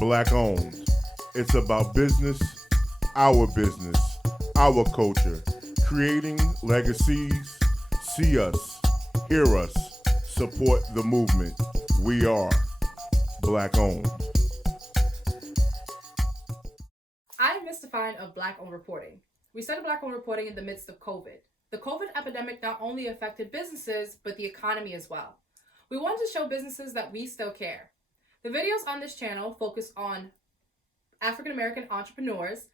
Black owned. It's about business, our culture, creating legacies. See us, hear us, support the movement. We are Black owned. I'm Ms. Define of Black Owned Reporting. We started Black Owned Reporting in the midst of COVID. The COVID epidemic not only affected businesses, but the economy as well. We wanted to show businesses that we still care. The videos on this channel focus on African American entrepreneurs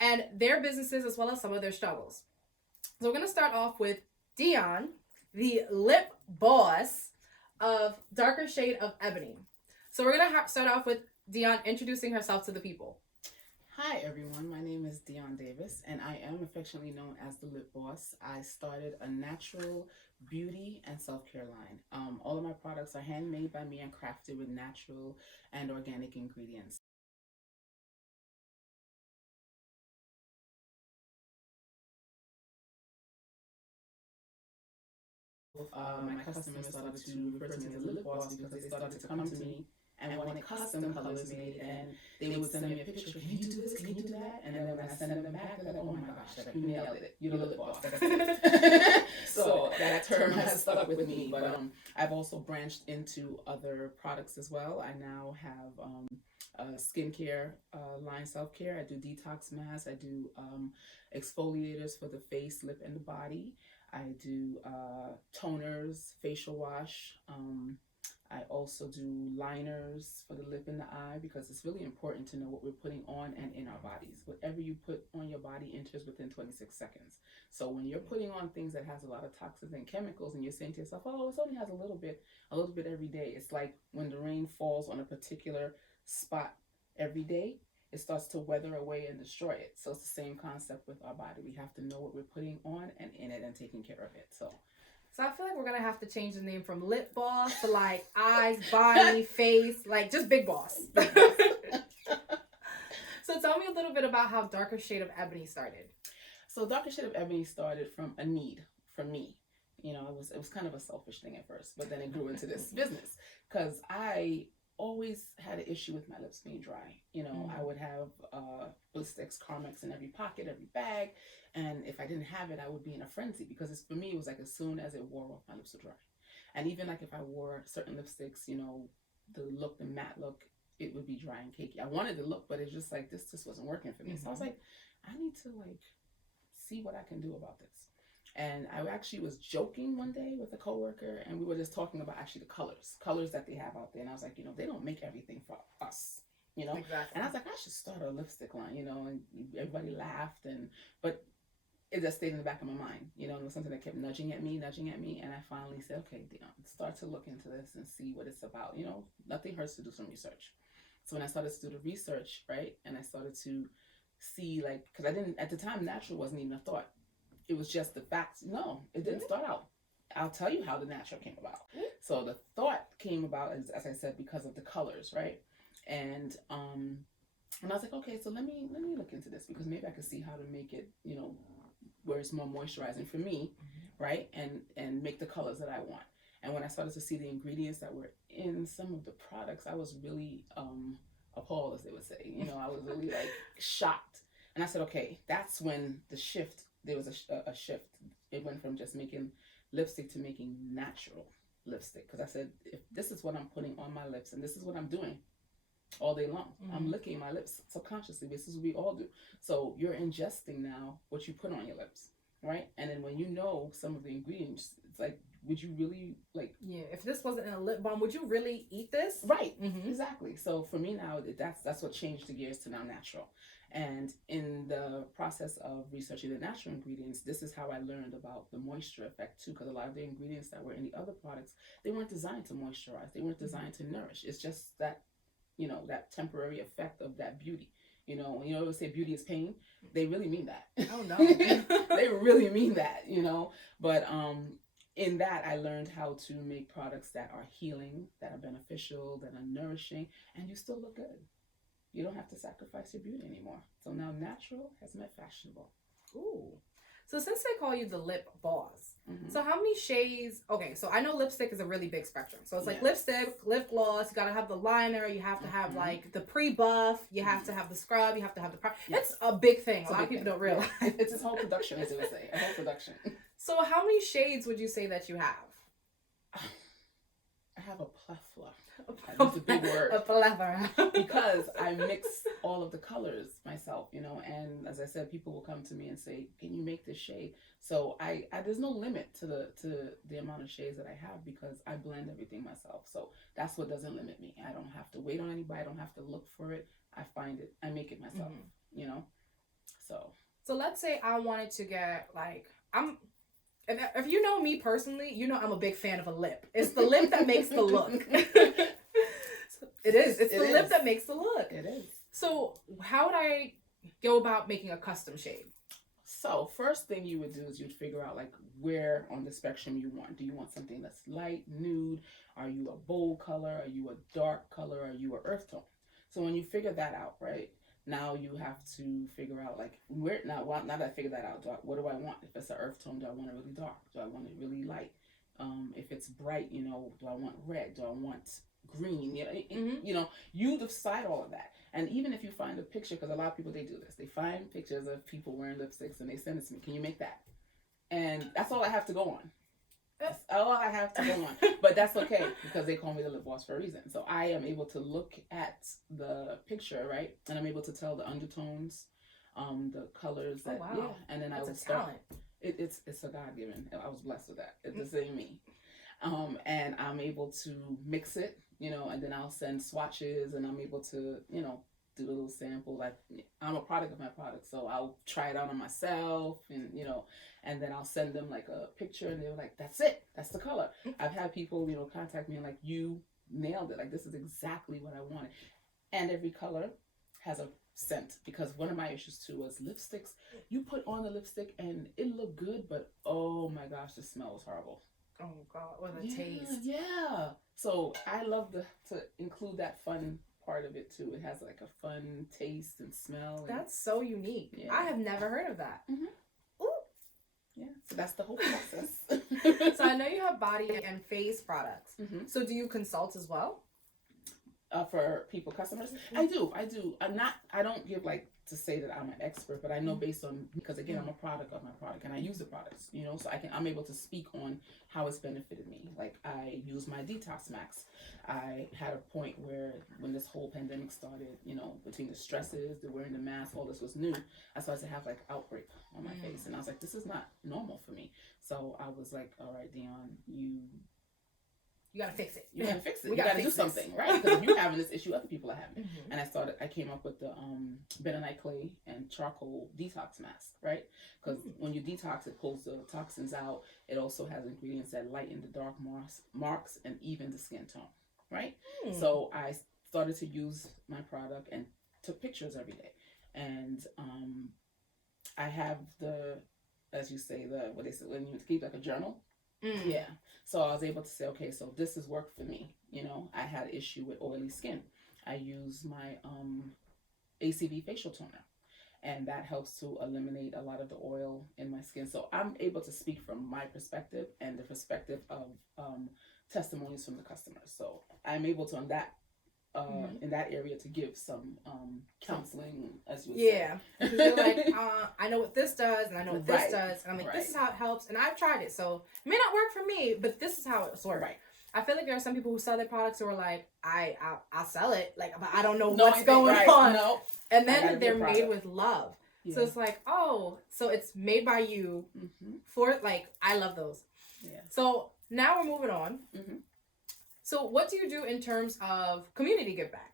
and their businesses as well as some of their struggles. So we're going to start off with Dion, the lip boss of Darker Shade of Ebony. So we're going to start off with Dion introducing herself to the people. Hi everyone, my name is Dion Davis and I am affectionately known as the Lip Boss. I started a natural beauty and self-care line. All of my products are handmade by me and crafted with natural and organic ingredients. My customers started to refer to me as a lip boss because they started to come to me and wanted custom colors made, and they would send me a picture. Can you do this? Can you do that? And then when I send them back, they're like, "Oh my gosh, you nailed it! You're the lip boss." So that term has stuck with me. But I've also branched into other products as well. I now have a skincare line, self care. I do detox masks. I do exfoliators for the face, lip, and the body. I do toners, facial wash. I also do liners for the lip and the eye because it's really important to know what we're putting on and in our bodies. Whatever you put on your body enters within 26 seconds. So when you're putting on things that has a lot of toxins and chemicals and you're saying to yourself, oh, it only has a little bit every day. It's like when the rain falls on a particular spot every day, it starts to weather away and destroy it. So it's the same concept with our body. We have to know what we're putting on and in it and taking care of it. So I feel like we're going to have to change the name from Lip Boss to like eyes, body, face, like just Big Boss. So tell me a little bit about how Darker Shade of Ebony started. So Darker Shade of Ebony started from a need for me. You know, it was kind of a selfish thing at first, but then it grew into this business because I always had an issue with my lips being dry. You know, I would have lipsticks, Carmex in every pocket, every bag, and if I didn't have it, I would be in a frenzy because for me, it was like as soon as it wore off, my lips would dry. And even like if I wore certain lipsticks, you know, the matte look, it would be dry and cakey. I wanted the look, but it's just like this just wasn't working for me. So I was like, I need to like see what I can do about this. And I actually was joking one day with a coworker, and we were just talking about actually the colors that they have out there. And I was like, you know, they don't make everything for us, you know. Exactly. And I was like, I should start a lipstick line, you know. And everybody laughed, but it just stayed in the back of my mind, you know. And it was something that kept nudging at me. And I finally said, okay, Dion, start to look into this and see what it's about. You know, nothing hurts to do some research. So when I started to do the research, right, and I started to see like, because I didn't at the time, natural wasn't even a thought. It was just the facts. No, it didn't start out. I'll tell you how the natural came about. So the thought came about, as I said, because of the colors, right? And I was like, okay, so let me look into this because maybe I could see how to make it, you know, where it's more moisturizing for me, right? And make the colors that I want. And when I started to see the ingredients that were in some of the products, I was really appalled, as they would say. You know, I was really like shocked. And I said, okay, that's when there was a shift. It went from just making lipstick to making natural lipstick. Because I said, if this is what I'm putting on my lips and this is what I'm doing all day long, I'm licking my lips subconsciously. This is what we all do. So you're ingesting now what you put on your lips, right? And then when you know some of the ingredients, it's like, would you really like? Yeah, if this wasn't in a lip balm, would you really eat this? Right, exactly. So for me now, that's what changed the gears to now natural. And in the process of researching the natural ingredients, this is how I learned about the moisture effect too, because a lot of the ingredients that were in the other products, they weren't designed to moisturize. They weren't designed to nourish. It's just that, you know, that temporary effect of that beauty. You know, when you always say beauty is pain, they really mean that. Oh no. They really mean that, you know. But in that, I learned how to make products that are healing, that are beneficial, that are nourishing, and you still look good. You don't have to sacrifice your beauty anymore. So now natural has met fashionable. Ooh. So since they call you the lip boss, Mm-hmm. so how many shades? Okay, so I know lipstick is a really big spectrum. So it's like Yes. lipstick, lip gloss. You gotta have the liner. You have to have Mhm. like the pre-buff. You have to have the scrub. You have to have the. Yes. It's a big thing. It's A lot of big people thing. don't realize. Yeah. It's this whole production, as they would say, a whole production. So how many shades would you say that you have? I have a plethora. That's a big word. A plethora. Because I mix all of the colors myself, you know, and as I said, people will come to me and say, "Can you make this shade?" So I there's no limit to the amount of shades that I have because I blend everything myself. So that's what doesn't limit me. I don't have to wait on anybody. I don't have to look for it. I find it. I make it myself. You know. So let's say I wanted to get like if you know me personally, you know I'm a big fan of a lip. It's the lip that makes the look. It is. It's the lip that makes the look. It is. So how would I go about making a custom shade? So first thing you would do is you'd figure out like where on the spectrum you want. Do you want something that's light, nude? Are you a bold color? Are you a dark color? Are you a earth tone? So when you figure that out, right, now you have to figure out like where, now that I figure that out, what do I want? If it's an earth tone, do I want it really dark? Do I want it really light? If it's bright, you know, do I want red? Do I want green? You know, you decide all of that. And even if you find a picture, because a lot of people, they do this. They find pictures of people wearing lipsticks and they send it to me. Can you make that? And that's all I have to go on. That's all I have to go on. But that's okay because they call me the lip boss for a reason. So I am able to look at the picture, right? And I'm able to tell the undertones, the colors. That, wow. Yeah. And then That's I will a talent. It's a God-given. I was blessed with that. It's the same me. And I'm able to mix it, you know, and then I'll send swatches and I'm able to, you know, do a little sample. Like I'm a product of my product, so I'll try it out on myself and, you know, and then I'll send them like a picture and they're like, that's it. That's the color. I've had people, you know, contact me and like, you nailed it. Like this is exactly what I wanted. And every color has a scent because one of my issues too was lipsticks. You put on the lipstick and it looked good, but oh my gosh, the smell was horrible. Oh God, what a taste. Yeah. So I love to include that fun part of it too. It has like a fun taste and smell. That's so unique. Yeah. I have never heard of that. Ooh. Yeah. So that's the whole process. So I know you have body and face products. So do you consult as well? For people, customers, I do. I don't give like to say that I'm an expert, but I know based on, because again, I'm a product of my product and I use the products, you know, so I'm able to speak on how it's benefited me. Like I use my detox max. I had a point where when this whole pandemic started, you know, between the stresses, the wearing the mask, all this was new, I started to have like outbreak on my face. And I was like, this is not normal for me. So I was like, all right, Dion, you gotta fix it. You gotta fix it. You gotta do something, right? Because if you're having this issue, other people are having it. And I came up with the bentonite clay and charcoal detox mask, right? Because when you detox, it pulls the toxins out. It also has ingredients that lighten the dark marks and even the skin tone, right? So I started to use my product and took pictures every day. And I have as you say, what they say, when you keep like a journal. Yeah. So I was able to say, okay, so this has worked for me. You know, I had an issue with oily skin. I use my ACV facial toner, and that helps to eliminate a lot of the oil in my skin. So I'm able to speak from my perspective and the perspective of testimonies from the customers. So I'm able to, in that area, to give some counseling, as you would say. Yeah, because you're like, I know what this does, and I know what this does, and I'm like, this is how it helps, and I've tried it, so it may not work for me, but this is how it's worked. Right. I feel like there are some people who sell their products who are like, I'll sell it, like, but I don't know what's going on. No. And then they're made with love. Yeah. So it's like, oh, so it's made by you for, like, I love those. Yeah. So now we're moving on. So what do you do in terms of community give back?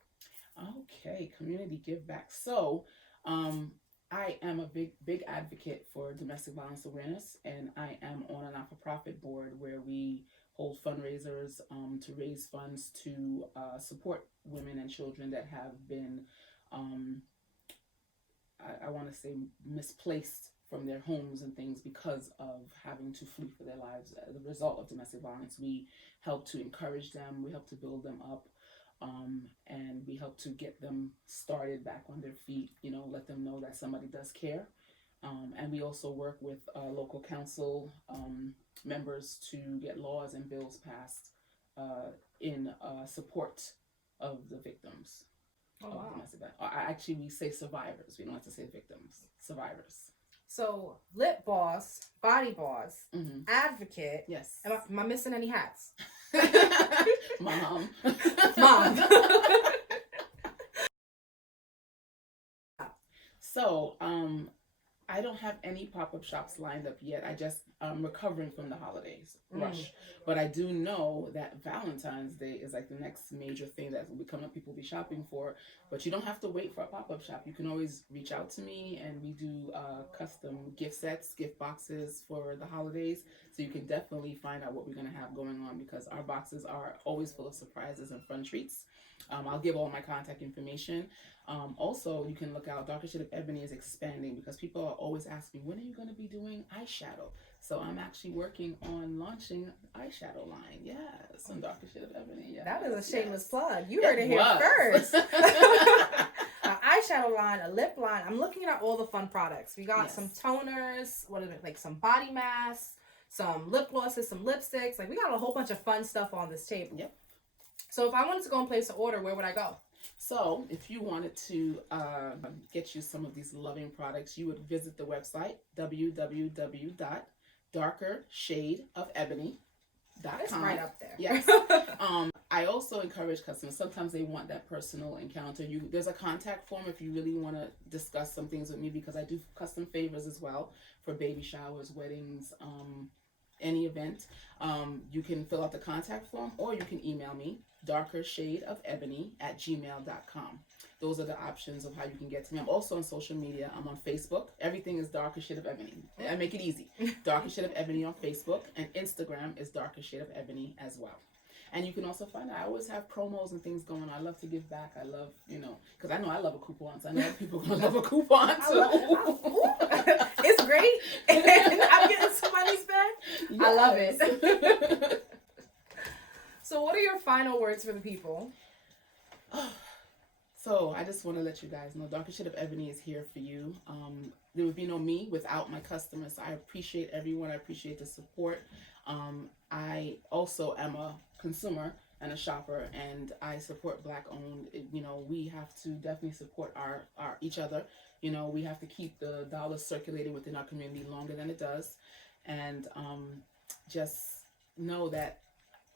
Okay, community give back. So I am a big advocate for domestic violence awareness, and I am on a not-for-profit board where we hold fundraisers to raise funds to support women and children that have been, I want to say, misplaced from their homes and things because of having to flee for their lives as a result of domestic violence. We help to encourage them, we help to build them up, and we help to get them started back on their feet, you know, let them know that somebody does care, And we also work with local council members to get laws and bills passed in support of the victims. Oh, wow. Domestic violence. Actually, we say survivors. We don't have to say victims. Survivors. So, lip boss, body boss, advocate. Yes. Am I missing any hats? Mom. Mom. So, I don't have any pop-up shops lined up yet. I'm recovering from the holidays rush. But I do know that Valentine's Day is like the next major thing that will be coming up, people will be shopping for. But you don't have to wait for a pop-up shop. You can always reach out to me, and we do custom gift sets, gift boxes for the holidays. So you can definitely find out what we're going to have going on, because our boxes are always full of surprises and fun treats. I'll give all my contact information. Also, you can look out. Darker Shade of Ebony is expanding because people are always asking, when are you going to be doing eyeshadow? So I'm actually working on launching an eyeshadow line. Yes, on Darker Shade of Ebony. Yes. That is a shameless plug. You heard it here first. An eyeshadow line, a lip line. I'm looking at all the fun products. We got some toners, some body masks, some lip glosses, some lipsticks. Like, we got a whole bunch of fun stuff on this table. Yep. So if I wanted to go and place an order, where would I go? So if you wanted to get you some of these loving products, you would visit the website, www.darkershadeofebony.com. It's right up there. Yes. I also encourage customers, sometimes they want that personal encounter. There's a contact form if you really want to discuss some things with me, because I do custom favors as well for baby showers, weddings, any event. You can fill out the contact form, or you can email me, darkershadeofebony@gmail.com. Those are the options of how you can get to me. I'm also on social media. I'm on Facebook. Everything is Darker Shade of Ebony. I make it easy. Darker Shade of Ebony on Facebook, and Instagram is Darker Shade of Ebony as well. And you can also find out, I always have promos and things going on. I love to give back. I love, because I know I love a coupon. So I know other people are going to love a coupon too. It's great. And I'm getting some money spent. Yes. I love it. So what are your final words for the people? So I just want to let you guys know, Darker Shade of Ebony is here for you. There would be no me without my customers. So I appreciate everyone. I appreciate the support. I also am a consumer and a shopper, and I support Black owned. We have to definitely support our each other. We have to keep the dollars circulating within our community longer than it does. And just know that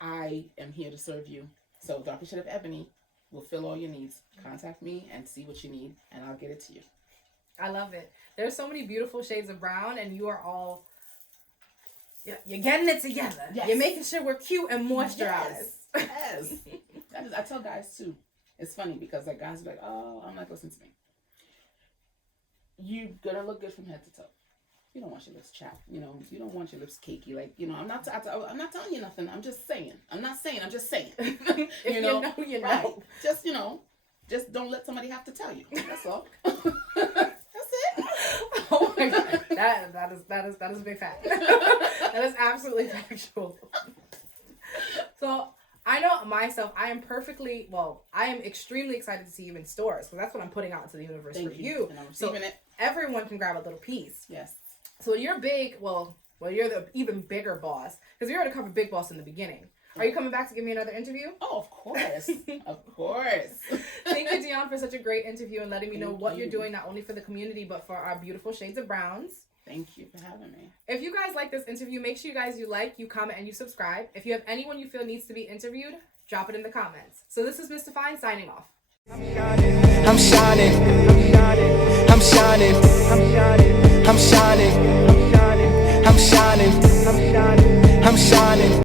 I am here to serve you. So Darker Shade of Ebony will fill all your needs. Contact me and see what you need, and I'll get it to you. I love it. There's so many beautiful shades of brown, and you are all, you're getting it together. Yes. You're making sure we're cute and moisturized. Yes. I tell guys too. It's funny because like guys are like, oh, I'm like, listen to me. You're gonna look good from head to toe. You don't want your lips chapped. You don't want your lips cakey. Like, I'm not telling you nothing. I'm just saying. I'm not saying. I'm just saying. If you know, you know. Right. Just don't let somebody have to tell you. That's all. That's it. Oh my God. That is a big fact. That is absolutely factual. So I know myself, I am extremely excited to see you in stores, because that's what I'm putting out into the universe for you. And I'm receiving it. Everyone can grab a little piece. Yes. So you're big, you're the even bigger boss, because we already covered Big Boss in the beginning. Are you coming back to give me another interview? Oh, of course. Of course. Thank you, Dion, for such a great interview and letting me know what you're doing, not only for the community, but for our beautiful shades of browns. Thank you for having me. If you guys like this interview, make sure you like, you comment, and you subscribe. If you have anyone you feel needs to be interviewed, drop it in the comments. So this is Mr. Fine signing off. I'm shining. I'm shining. I'm shining. I'm shining. I'm shining. I'm shining. I'm shining. I'm shining.